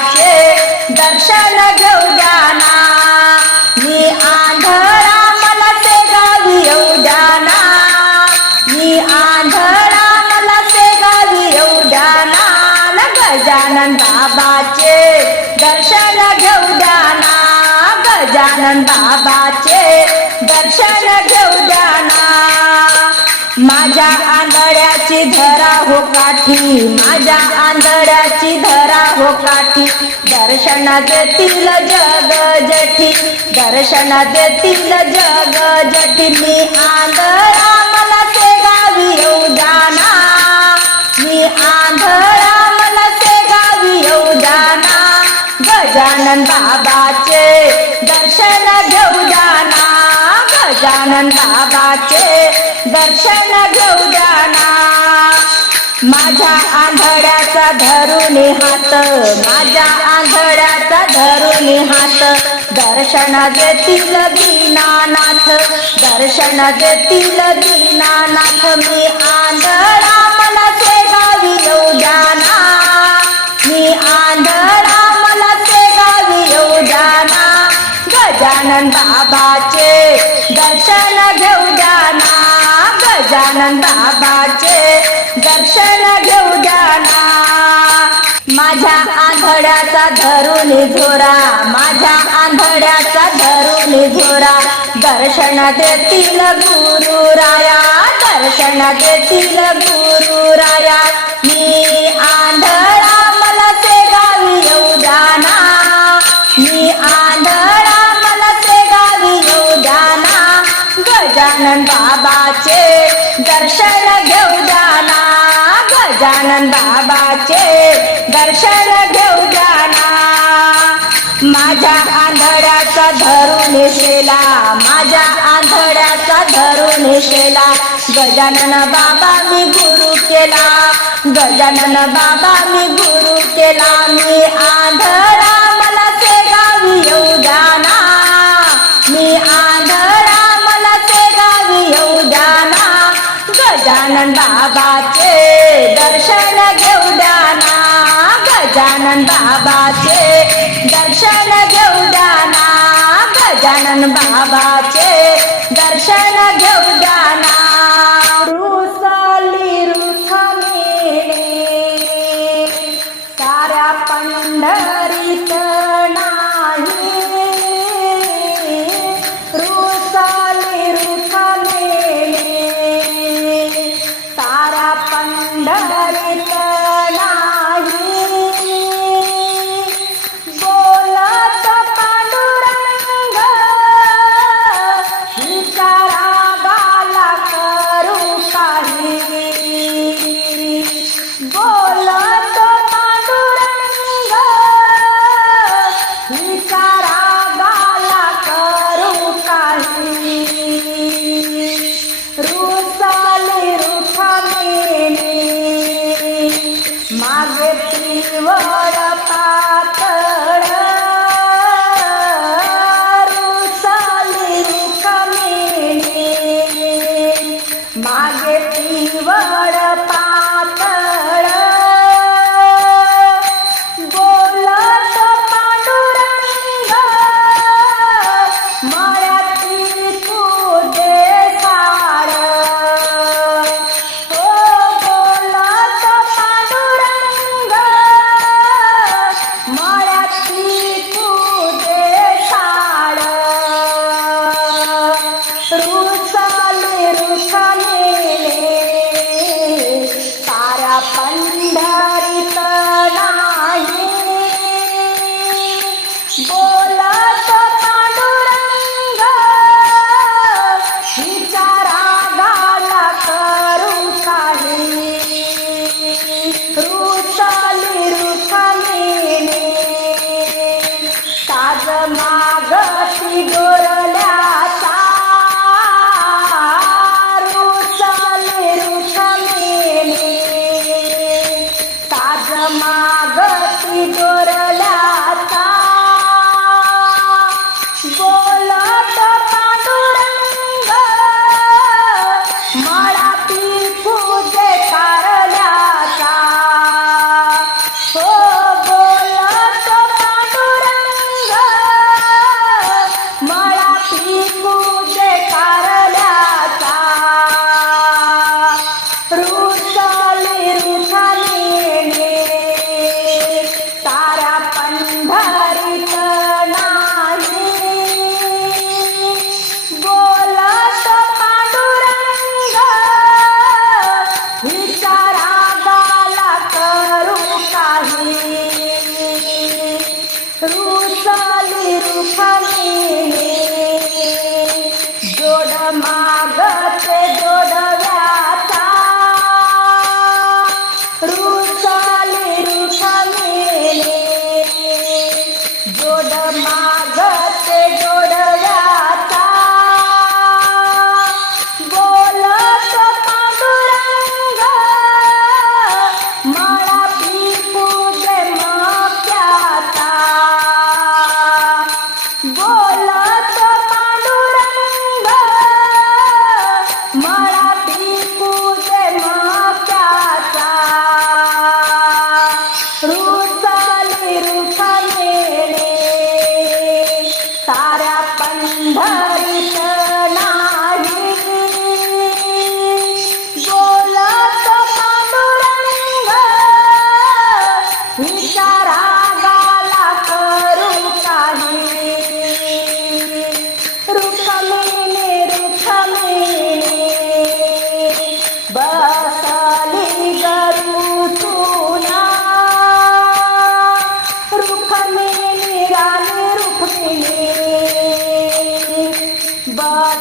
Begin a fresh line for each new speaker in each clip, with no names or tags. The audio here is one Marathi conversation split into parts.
बाबाचे दर्शन घेऊ माझ्या आंधळ्याची धरा हो काठी माझ्या आंधळ्याची धरा हो काठी. दर्शन देतील जग जठी दर्शन देतील जग जठी. मी आंधळा मला ते गावी येऊ जाना मी आंधळा मला ते गावी येऊ जाना गजानन बाबाचे दर्शन घेऊ जाना गजानन बाबाचे दर्शन घेऊ जाना माझ्या आंधळ्याचा धरून हात माझ्या आंधळ्याचा धरून हात. दर्शन देतील दीनानाथ दर्शन देतील दीनानाथ. मी आंधळा मला ते गावी येऊ जाना मी आंधळा मला ते गावी येऊ जाना गजानन बाबाचे दर्शन घेऊ जाना गजानन बाबाचे. दर्शन घेऊ जाना माझ्या आंधळ्याचा धरून झोरा माझ्या आंधळ्याचा धरून झोरा. दर्शन देतील गुरु राया दर्शन देतील गुरु. धरून शेला माझ्या आंधळ्याचा धरून शेला गजानन बाबा मी गुरु केला. गजानन बाबा मी गुरु केला. मी आंधळा मला ते गावी येऊ जाना मी आंधळा मला ते गावी येऊ जाना गजानन बाबाचे दर्शन घेऊ जाना गजानन बाबाचे गजानन बाबाचे दर्शन घेऊ द्याना ಹಾಗೆ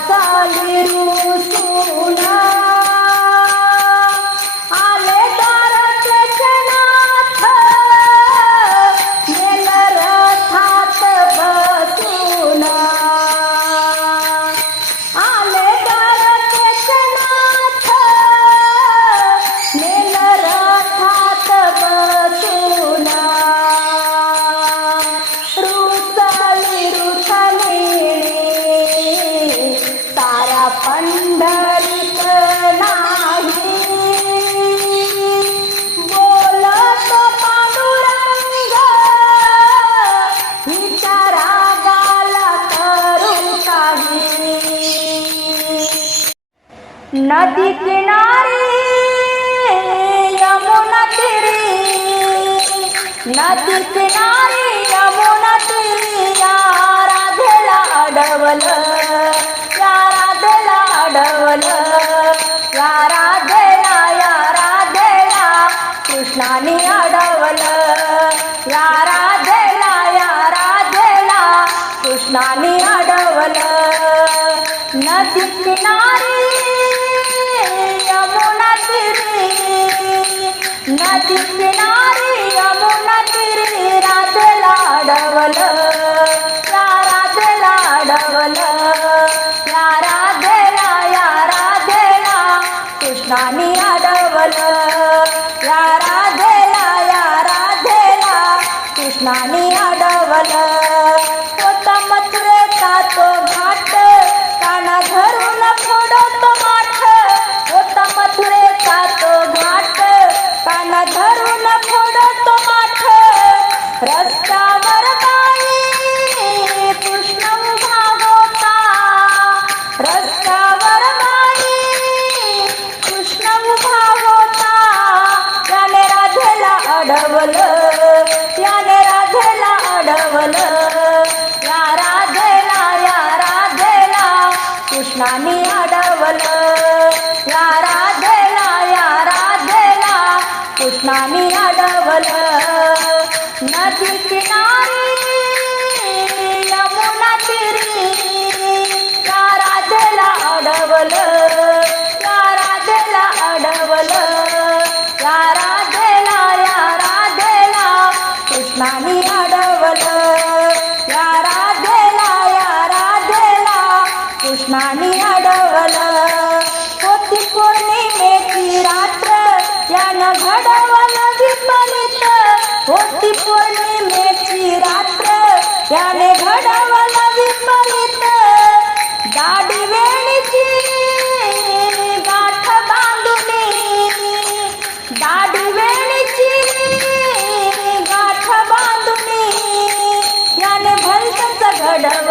Salimu Sulam नदी किनारी यमुना तेरी। नदी किनारी यमुना तेरी या राधेला अडवलं या राधेला अडवलं।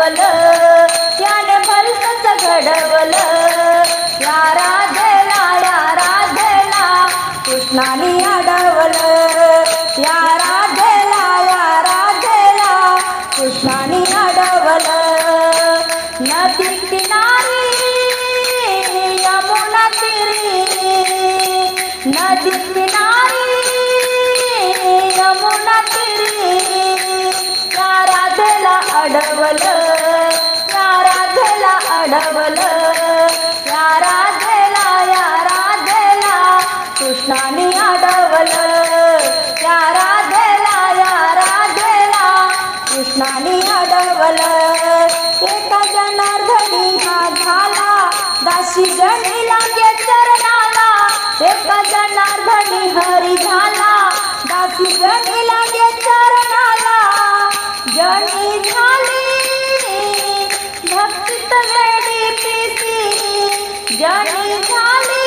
घडवलं. त्याने भलतच घडवलं. या राधेला या राधेला कृष्णाने अडवलं. या राधेला या राधेला कृष्णाने अडवलं. नदी किनारी यमुना तिरी नदी किनारी यमुना तिरी या राधेला अडवलं. अडवलं या राधेला या राधेला कृष्णानी अडवल. या राधेला या राधेला कृष्णानी अडवल. एका जनार्दनी हा झाला. दाशी जणी लागे चरणाला एका जनार्दनी हरी झाला. दासी जणी लागे पिसी जणी झाली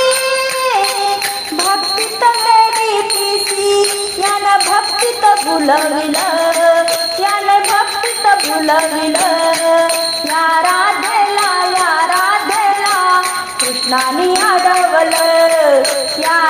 भक्तीत वेडी पिसी यानं भक्तीत बुलविलं यानं भक्तीत बुलविलं या राधेला या राधेला कृष्णानी अडवलं या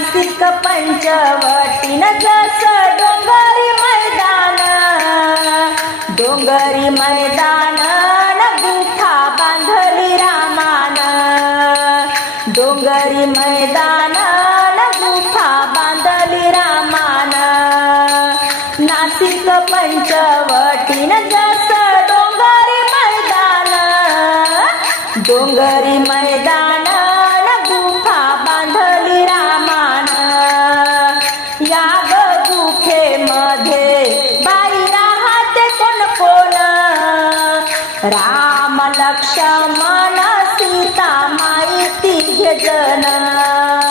नाशिक पंचवटीन जसं डोंगरी मैदान डोंगरी मैदान राम लक्ष्मण सीता माहिती जन. या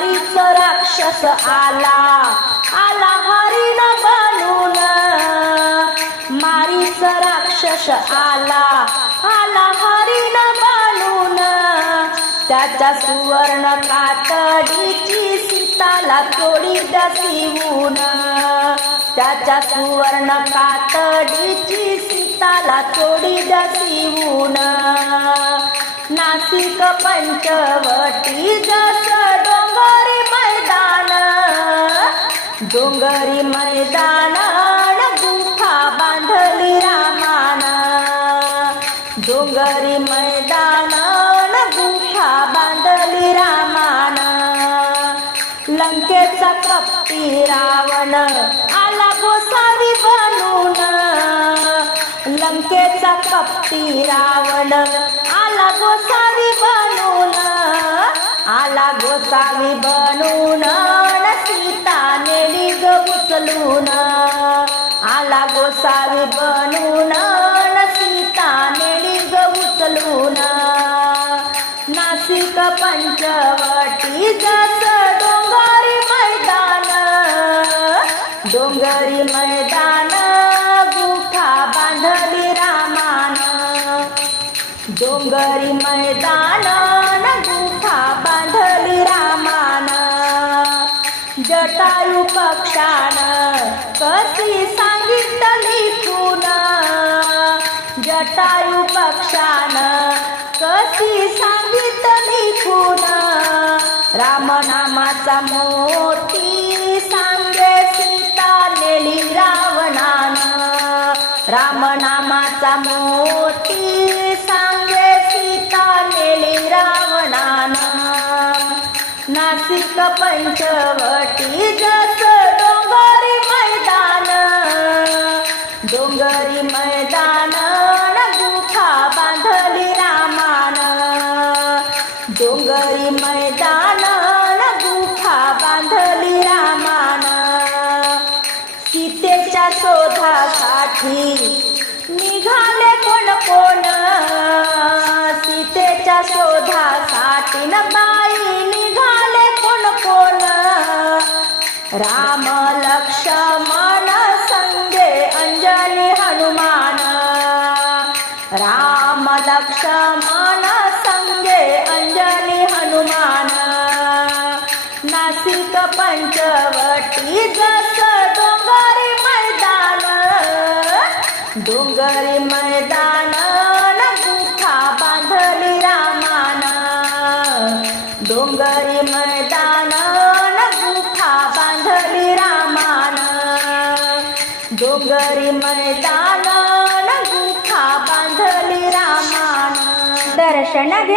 मारीच राक्षस आला. आला हरिण बनून. मारीच राक्षस आला. आला हरिण बनून. त्याच्या सुवर्ण कातडीची सीताला तोडी दसिवून त्याच्या सुवर्ण कातडीची सीताला तोडी दसिवून नाशिक पंचवटी जसडो डोंगरी मैदाना न गुफा बांधली रामान. डोंगरी मैदाना न गुफा बांधली रामान. लंकेचा कप्पी रावण आला गोसावी बनून. लंकेचा कप्पी रावण आला गोसावी बनून. आला गोसावी बनून. ग आला गोसावी बनून सीता नेली ग उचलून. नाशिक पंचवटी जस डोंगरी मैदान डोंगरी मैदान जटायू पक्षान. कशी सांगितली खून रामनामाचा मोठी सांगे सीता नेली रावणान. रामनामाचा मोठी सांगे सीता नेली रावणान. नाशिक पंचवटी जस राम लक्ष्मण संगे अंजनी हनुमान. नासिक पंचवटी जस डोंगरी मैदान डोंगरी मैदान ಕ್ಷಣಗೆ